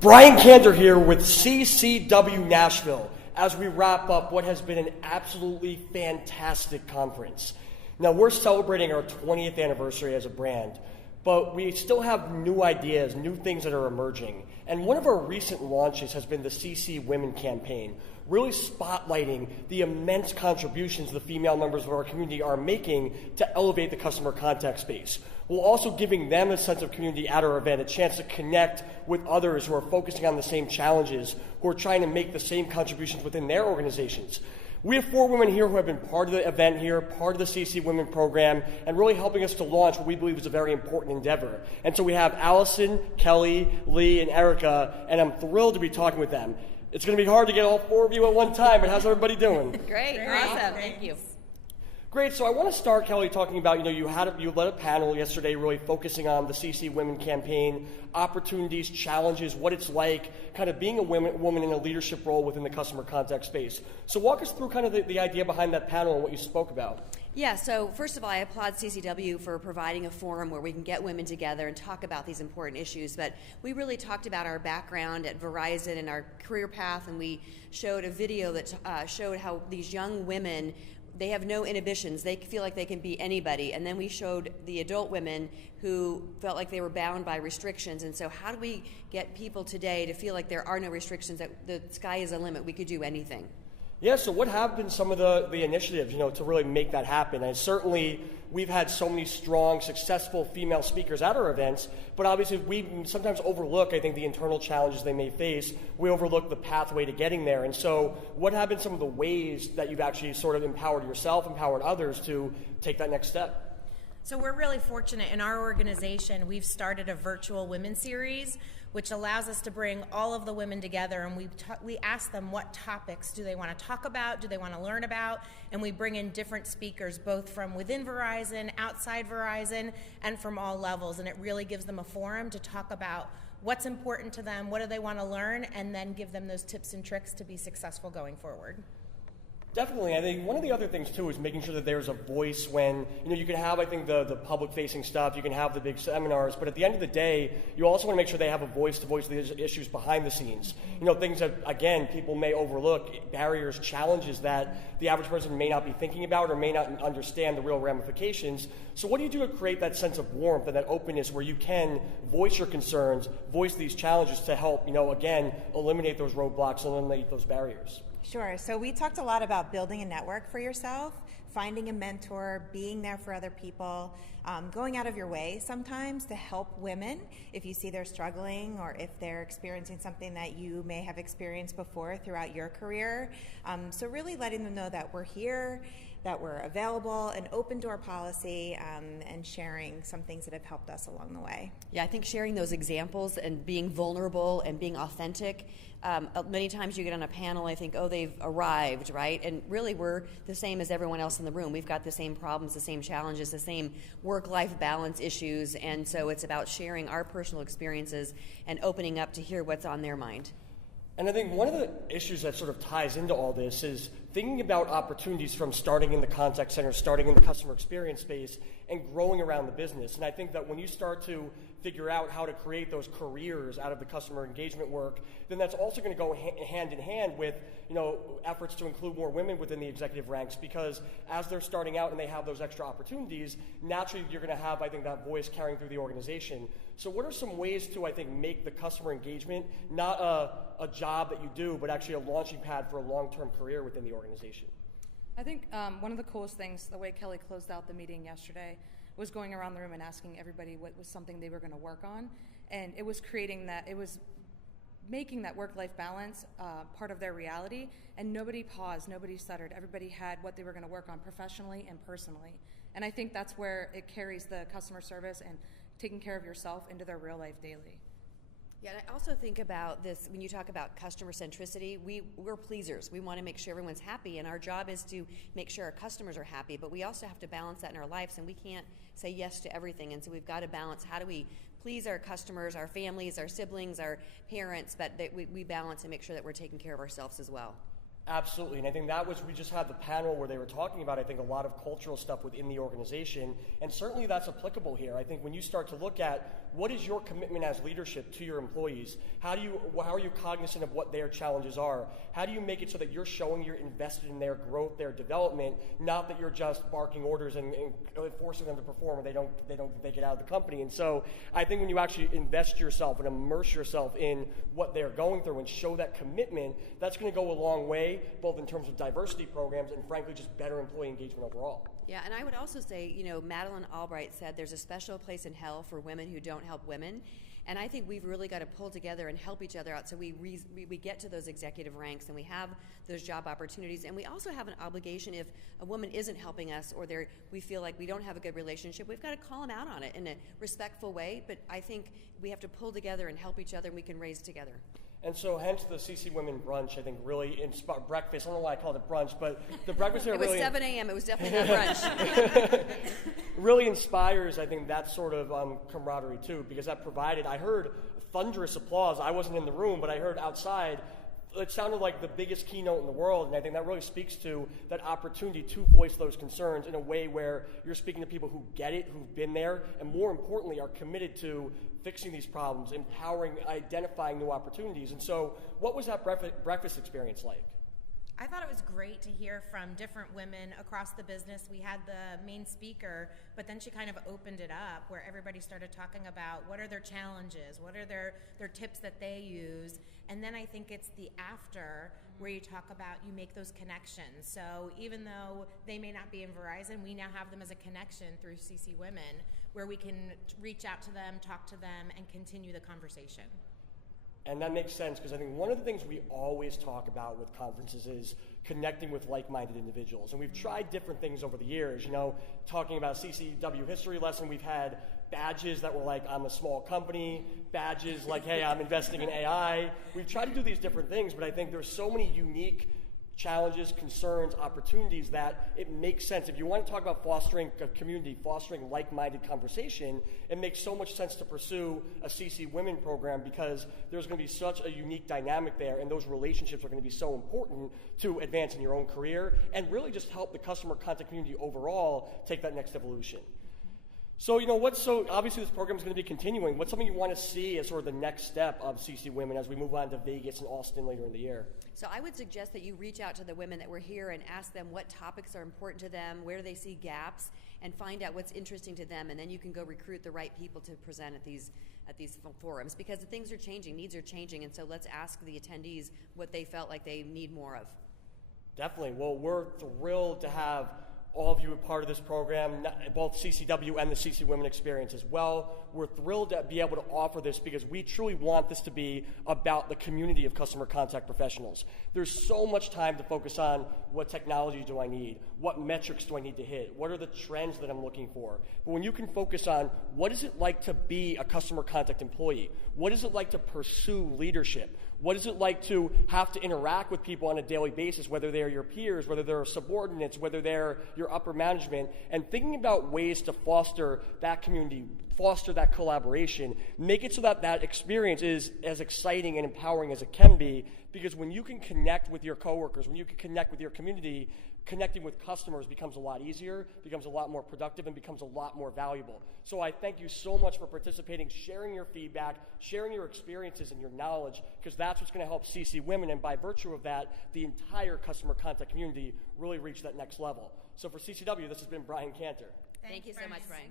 Brian Kander here with CCW Nashville as we wrap up what has been an absolutely fantastic conference. Now, we're celebrating our 20th anniversary as a brand, but we still have new ideas, new things that are emerging. And one of our recent launches has been the CCWomen campaign, really spotlighting the immense contributions the female members of our community are making to elevate the customer contact space, while also giving them a sense of community at our event, a chance to connect with others who are focusing on the same challenges, who are trying to make the same contributions within their organizations. We have 4 women here who have been part of the event here, part of the CCWomen program, and really helping us to launch what we believe is a very important endeavor. And so we have Allison, Kelly, Lee, and Erica, and I'm thrilled to be talking with them. It's going to be hard to get all 4 of you at one time, but how's everybody doing? Great. Awesome. Thank you. Great. So I want to start, Kelly, talking about, you led a panel yesterday really focusing on the CCWomen campaign, opportunities, challenges, what it's like, kind of being a woman in a leadership role within the customer contact space. So walk us through kind of the idea behind that panel and what you spoke about. Yeah, so first of all, I applaud CCW for providing a forum where we can get women together and talk about these important issues. But we really talked about our background at Verizon and our career path, and we showed a video that showed how these young women, they have no inhibitions. They feel like they can be anybody. And then we showed the adult women who felt like they were bound by restrictions. And so how do we get people today to feel like there are no restrictions, that the sky is a limit, we could do anything? Yeah, so what have been some of the initiatives, to really make that happen? And certainly we've had so many strong, successful female speakers at our events, but obviously we sometimes overlook, I think, the internal challenges they may face. We overlook the pathway to getting there. And so what have been some of the ways that you've actually sort of empowered yourself, empowered others to take that next step? So we're really fortunate in our organization. We've started a virtual women series, which allows us to bring all of the women together, and we ask them what topics do they want to talk about, do they want to learn about, and we bring in different speakers, both from within Verizon, outside Verizon, and from all levels, and it really gives them a forum to talk about what's important to them, what do they want to learn, and then give them those tips and tricks to be successful going forward. Definitely. I think one of the other things, too, is making sure that there's a voice when, you can have, I think, the public-facing stuff, you can have the big seminars, but at the end of the day, you also want to make sure they have a voice to voice the issues behind the scenes. Things that, again, people may overlook, barriers, challenges that the average person may not be thinking about or may not understand the real ramifications. So what do you do to create that sense of warmth and that openness where you can voice your concerns, voice these challenges to help, again, eliminate those roadblocks, eliminate those barriers? Sure. So we talked a lot about building a network for yourself, finding a mentor, being there for other people, going out of your way sometimes to help women if you see they're struggling or if they're experiencing something that you may have experienced before throughout your career. So really letting them know that we're here, that we're available and open to our policy, and sharing some things that have helped us along the way. Yeah, I think sharing those examples and being vulnerable and being authentic. Many times you get on a panel, I think, oh, they've arrived, right? And really we're the same as everyone else in the room. We've got the same problems, the same challenges, the same work-life balance issues, and so it's about sharing our personal experiences and opening up to hear what's on their mind. And I think one of the issues that sort of ties into all this is thinking about opportunities from starting in the contact center, starting in the customer experience space, and growing around the business. And I think that when you start to figure out how to create those careers out of the customer engagement work, then that's also going to go hand in hand with efforts to include more women within the executive ranks, because as they're starting out and they have those extra opportunities, naturally you're going to have, I think, that voice carrying through the organization. So what are some ways to, I think, make the customer engagement not a job that you do, but actually a launching pad for a long-term career within the organization? I think one of the coolest things, the way Kelly closed out the meeting yesterday, was going around the room and asking everybody what was something they were going to work on. And it was making that work-life balance part of their reality. And nobody paused, nobody stuttered. Everybody had what they were going to work on professionally and personally. And I think that's where it carries the customer service and taking care of yourself into their real life daily. Yeah, and I also think about this, when you talk about customer centricity, we're pleasers. We want to make sure everyone's happy, and our job is to make sure our customers are happy, but we also have to balance that in our lives, and we can't say yes to everything, and so we've got to balance how do we please our customers, our families, our siblings, our parents, but that we balance and make sure that we're taking care of ourselves as well. Absolutely, and I think we just had the panel where they were talking about, I think, a lot of cultural stuff within the organization, and certainly that's applicable here. I think when you start to look at what is your commitment as leadership to your employees, how are you cognizant of what their challenges are? How do you make it so that you're showing you're invested in their growth, their development, not that you're just barking orders and forcing them to perform, or they don't get out of the company. And so I think when you actually invest yourself and immerse yourself in what they're going through and show that commitment, that's going to go a long way, both in terms of diversity programs and, frankly, just better employee engagement overall. Yeah, and I would also say, Madeleine Albright said there's a special place in hell for women who don't help women. And I think we've really got to pull together and help each other out so we get to those executive ranks and we have those job opportunities. And we also have an obligation, if a woman isn't helping us or we feel like we don't have a good relationship, we've got to call them out on it in a respectful way. But I think we have to pull together and help each other, and we can raise together. And so hence the CCWomen Brunch, I think, really inspired breakfast. I don't know why I called it brunch, but the breakfast there really... It was 7 a.m. It was definitely not brunch. Really inspires, I think, that sort of camaraderie, too, because that provided... I heard thunderous applause. I wasn't in the room, but I heard outside. It sounded like the biggest keynote in the world, and I think that really speaks to that opportunity to voice those concerns in a way where you're speaking to people who get it, who've been there, and more importantly, are committed to fixing these problems, empowering, identifying new opportunities. And so what was that breakfast experience like? I thought it was great to hear from different women across the business. We had the main speaker, but then she kind of opened it up where everybody started talking about what are their challenges, what are their tips that they use. And then I think it's the after where you talk about, you make those connections. So even though they may not be in Verizon, we now have them as a connection through CCWomen where we can reach out to them, talk to them, and continue the conversation. And that makes sense because I think one of the things we always talk about with conferences is connecting with like-minded individuals. And we've tried different things over the years, talking about CCW history lesson. We've had badges that were like, I'm a small company, badges like, hey, I'm investing in AI. We've tried to do these different things, but I think there's so many unique challenges, concerns, opportunities that it makes sense. If you want to talk about fostering a community, fostering like-minded conversation, it makes so much sense to pursue a CCWomen program because there's going to be such a unique dynamic there, and those relationships are going to be so important to advance in your own career and really just help the customer contact community overall take that next evolution. So, obviously this program is going to be continuing. What's something you want to see as sort of the next step of CCWomen as we move on to Vegas and Austin later in the year? So I would suggest that you reach out to the women that were here and ask them what topics are important to them, where do they see gaps, and find out what's interesting to them, and then you can go recruit the right people to present at these forums because the things are changing, needs are changing, and so let's ask the attendees what they felt like they need more of. Definitely. Well, we're thrilled to have all of you are part of this program, both CCW and the CCWomen experience as well. We're thrilled to be able to offer this because we truly want this to be about the community of customer contact professionals. There's so much time to focus on what technology do I need, what metrics do I need to hit, what are the trends that I'm looking for. But when you can focus on what is it like to be a customer contact employee, what is it like to pursue leadership, what is it like to have to interact with people on a daily basis, whether they're your peers, whether they're subordinates, whether they're your upper management, and thinking about ways to foster that community, foster that collaboration, make it so that that experience is as exciting and empowering as it can be, because when you can connect with your coworkers, when you can connect with your community, connecting with customers becomes a lot easier, becomes a lot more productive, and becomes a lot more valuable. So I thank you so much for participating, sharing your feedback, sharing your experiences and your knowledge, because that's what's going to help CCWomen, and by virtue of that, the entire customer contact community really reach that next level. So for CCW, this has been Brian Cantor. Thank you so much, Brian.